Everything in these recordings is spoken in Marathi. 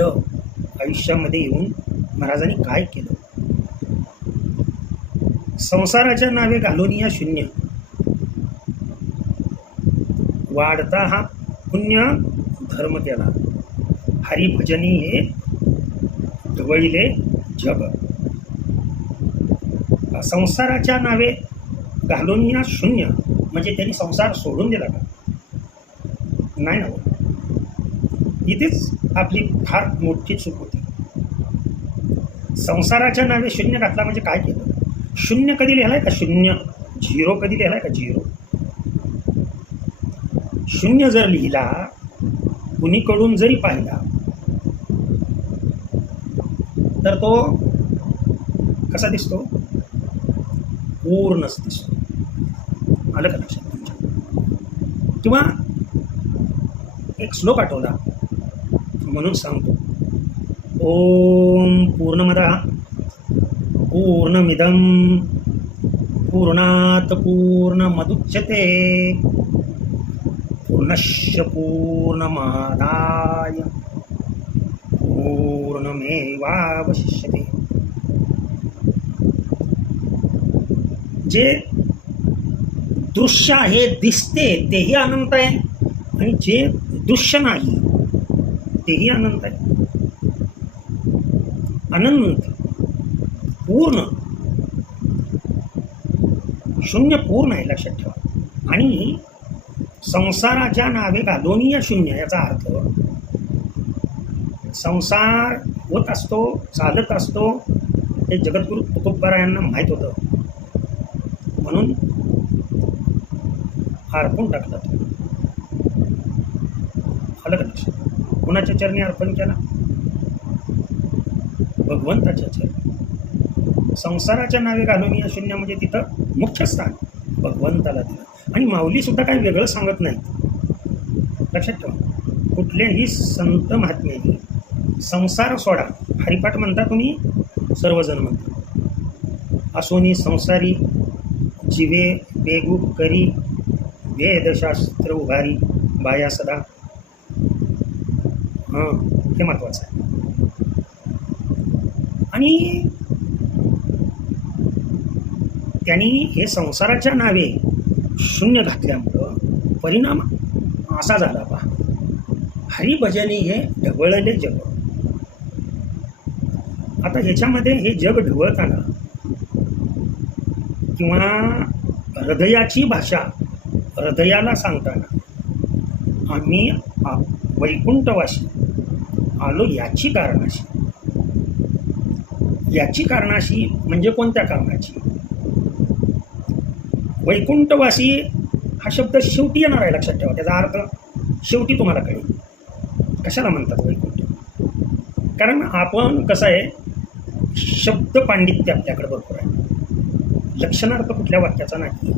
आयुष्यामध्ये येऊन महाराजांनी काय केलं? संसाराच्या नावे घालून या शून्य. वाढता हा पुण्य धर्म केला हरिभजनी हे ढवळिले जग. संसाराच्या नावे घालून या शून्य म्हणजे त्यांनी संसार सोडून दिला का? नाही ना इथेच आपली फार मोठी चूक होती. संसाराच्या नावे शून्य घातला म्हणजे काय केलं? शून्य कधी लिहिलाय का? शून्य. झिरो कधी लिहिलाय का? झिरो. शून्य जर लिहिला कुणीकडून जरी पाहिला तर तो कसा दिसतो? पूर्णच दिसतो. आलं का लक्षात? तुमच्या किंवा एक श्लोक आठवला. म्हणून सांगतो. ओम पूर्णमद पूर्णमिदं पूर्णात पूर्णमदुच्यते। पूर्णश्य पूर्णमादाय। पूर्णमेवावशिष्यते। जे दृश्य आहे दिसते तेही अनंत आहे आणि जे दृश्य नाही तेही आनंद आहे. अनंत पूर्ण. शून्य पूर्ण आहे लक्षात ठेवा. आणि संसाराच्या नावे घालून या शून्य याचा अर्थ संसार होत असतो चालत असतो हे जगद्गुरु तुकोबरायांना माहीत होतं. म्हणून अर्पण टाकलं तो लक्षात? कोणाच्या चरणी अर्पण केला? भगवंताच्या चरणी. संसाराच्या नावे घालून या शून्य म्हणजे तिथं मुख्य स्थान भगवंताला दिलं. आणि माऊली सुद्धा काही वेगळं सांगत नाही लक्षात ठेवा. कुठल्याही संत महात्म्याने संसार सोडा हरिपाठ म्हणता तुम्ही सर्वजण म्हणता. असोनी संसारी जिवे बेगू करी वेदशास्त्र उभारी बाया सदा. हे महत्त्वाचं आहे. आणि त्यांनी हे संसाराच्या नावे शून्य घातल्यामुळं परिणाम असा झाला पहा हरिभजनी हे ढवळले जग. आता ह्याच्यामध्ये हे जग ढवळताना किंवा हृदयाची भाषा हृदयाला सांगताना आम्ही वैकुंठवाशी वैकुंठवासी आलो याची कारणाशी. याची कारणाशी म्हणजे कोणत्या कारणाची? वैकुंठवासी हा शब्द शेवटी येणार आहे लक्षात ठेवा. त्याचा अर्थ शेवटी तुम्हाला कळेल. कशाला म्हणतात वैकुंठ? कारण आपण कसं आहे शब्द पांडित्य आपल्याकडे भरपूर आहे. लक्षणार्थ कुठल्या वाक्याचा नाही.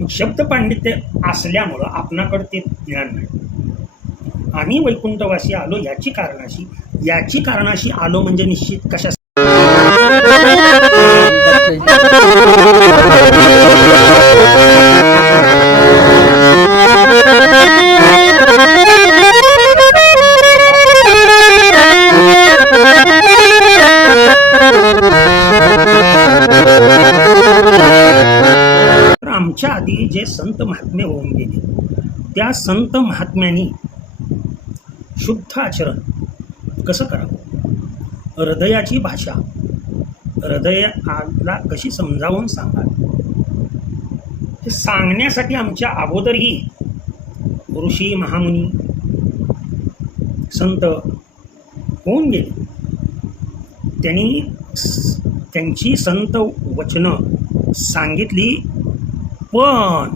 मग शब्द पांडित्य असल्यामुळं आपणाकडे ते ज्ञान नाही. आम्ही वैकुंठवासी आलो याची कारणाशी याची कारणाशी आलो म्हणजे निश्चित कशा आमच्या आधी जे संत महात्मे होऊन गेले त्या संत महात्म्यांनी शुद्ध आचरण कसं करावं? हृदयाची भाषा हृदयाला कशी समजावून सांगावी? हे सांगण्यासाठी आमच्या अगोदरही ऋषी महामुनी संत होऊन गेले. त्यांनी त्यांची संत वचनं सांगितली पण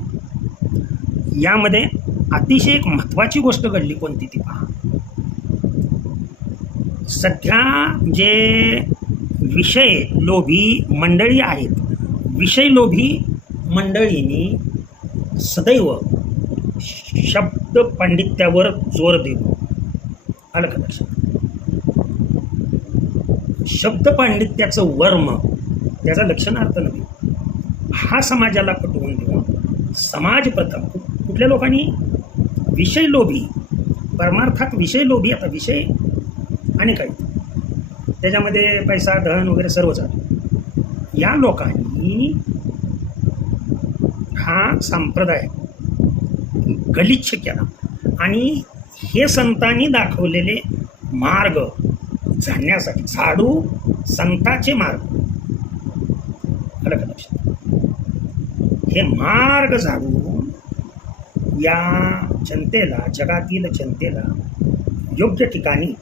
यामध्ये अतिशय एक महत्त्वाची गोष्ट घडली. कोणती ती पहा. सध्या जे विषय लोभी मंडळी आहेत विषय लोभी मंडळींनी सदैव शब्द पांडित्यावर जोर देतो आलं का लक्षात शब्द पांडित्याचं वर्म त्याचा लक्षणार्थ नव्हे. हा समाजाला पटवून देऊन समाज प्रथम कुठल्या लोकांनी? विषय लोभी. परमार्थात विषय लोभी आता विषय आणि काही. त्याच्यामध्ये पैसा धन वगैरे सर्व चालू. या लोकांनी हा संप्रदाय गलिच्छ केला. आणि हे संतांनी दाखवलेले मार्ग जाणण्यासाठी झाडू संताचे मार्ग. आलं का लक्षात? हे मार्ग झाडून या जनतेला जगातील जनतेला योग्य ठिकाणी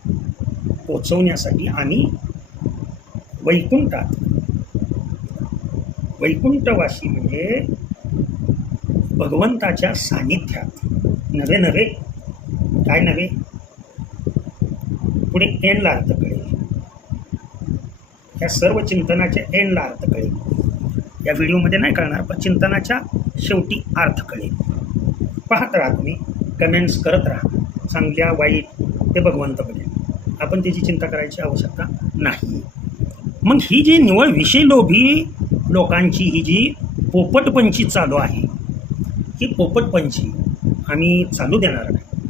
पोचवण्यासाठी आम्ही वैकुंठात. वैकुंठवासी म्हणजे भगवंताच्या सानिध्यात. नवे नवे. काय नव्हे पुढे एंडला अर्थ कळेल. या सर्व चिंतनाच्या एंडला अर्थ कळेल. या व्हिडिओमध्ये नाही कळणार पण चिंतनाच्या शेवटी अर्थ कळेल. पाहत राहा तुम्ही कमेंट्स करत राहा. चांगल्या वाईट ते भगवंत बघेल आपण त्याची चिंता करायची आवश्यकता नाही. मग ही जी निवळ विषय लोभी लोकांची ही जी पोपटपंची चालू आहे ही पोपटपंची आम्ही चालू देणार नाही.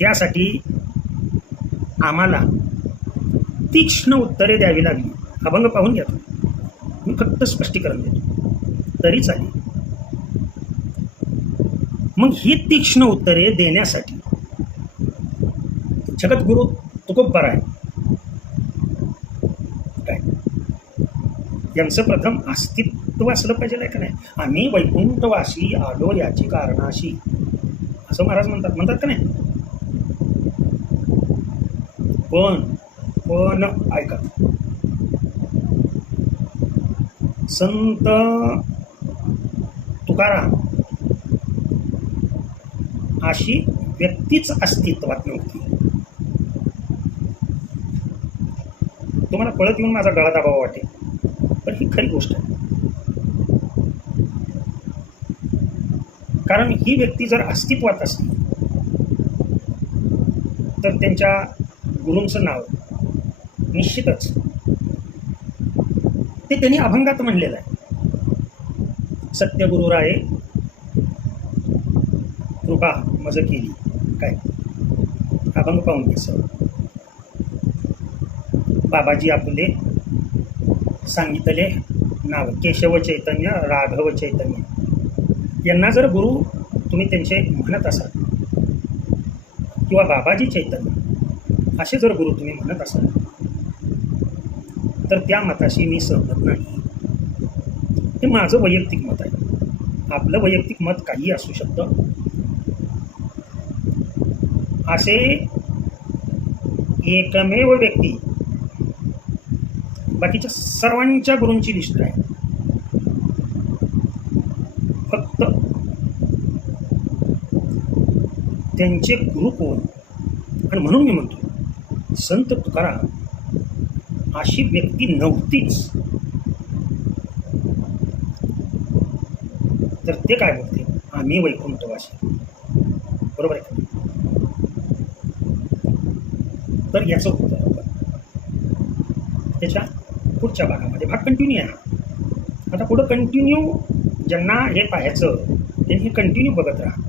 त्यासाठी आम्हाला तीक्ष्ण उत्तरे द्यावी लागली. अभंग पाहून घ्या मी फक्त स्पष्टीकरण देतो. तरी चालेल. मग ही तीक्ष्ण उत्तरे देण्यासाठी जगद्गुरू तो खूप बरा आहे. काय? यांचं प्रथम अस्तित्व असलं पाहिजे नाही का नाही? आम्ही वैकुंठवासी आलो याची कारणाशी. असं महाराज म्हणतात. म्हणतात का नाही? पण पण ऐका. संत तुकाराम अशी व्यक्तीच अस्तित्वात नव्हती. तुम्हाला पळत येऊन माझा गळा दाबावा वाटेल. पण ही खरी गोष्ट आहे. कारण ही व्यक्ती जर अस्तित्वात असली तर त्यांच्या गुरूंचं नाव निश्चितच ते त्यांनी अभंगात म्हणलेलं आहे. सत्यगुरु राय कृपा मज केली. काय? अभंग पाहून घे सर. बाबाजी आपले सांगितले नाव. केशव चैतन्य राघव चैतन्य. यांना जर गुरु तुम्ही त्यांचे म्हणत असाल किंवा बाबाजी चैतन्य असे जर गुरु तुम्ही म्हणत असाल तर त्या मताशी मी सहमत नाही. हे माझं वैयक्तिक मत आहे. आपलं वैयक्तिक मत काही असू शकतं. असे एकमेव व्यक्ती बाकीच्या सर्वांच्या गुरूंची लिस्ट आहे. फक्त त्यांचे गुरु कोण? आणि म्हणून मी म्हणतो संत तुकाराम अशी व्यक्ती नव्हतीच. तर ते काय बोलते आम्ही वैकुंठवासी. बरोबर आहे तर याचं उत्तर त्याच्या पुढच्या भागामध्ये. भाग कंटिन्यू आहे आता पुढं कंटिन्यू ज्यांना हे पाहायचं त्यांनी हे कंटिन्यू बघत राहा.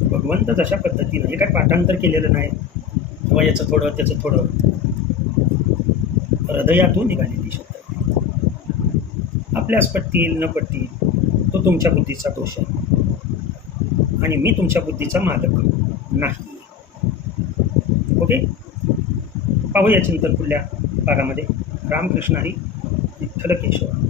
भगवंत जशा पद्धतीनं हे काय पाठांतर केलेलं नाही. किंवा याचं थोडं त्याचं थोडं. हृदयातून निघालेली शब्द. आपल्यास पटतील न पटतील तो तुमच्या बुद्धीचा दोष आहे. आणि मी तुमच्या बुद्धीचा मालक नाही. ओके? पाहूया चिंतन पुढल्या. भागामध्ये रामकृष्ण हरी विठ्ठल केशव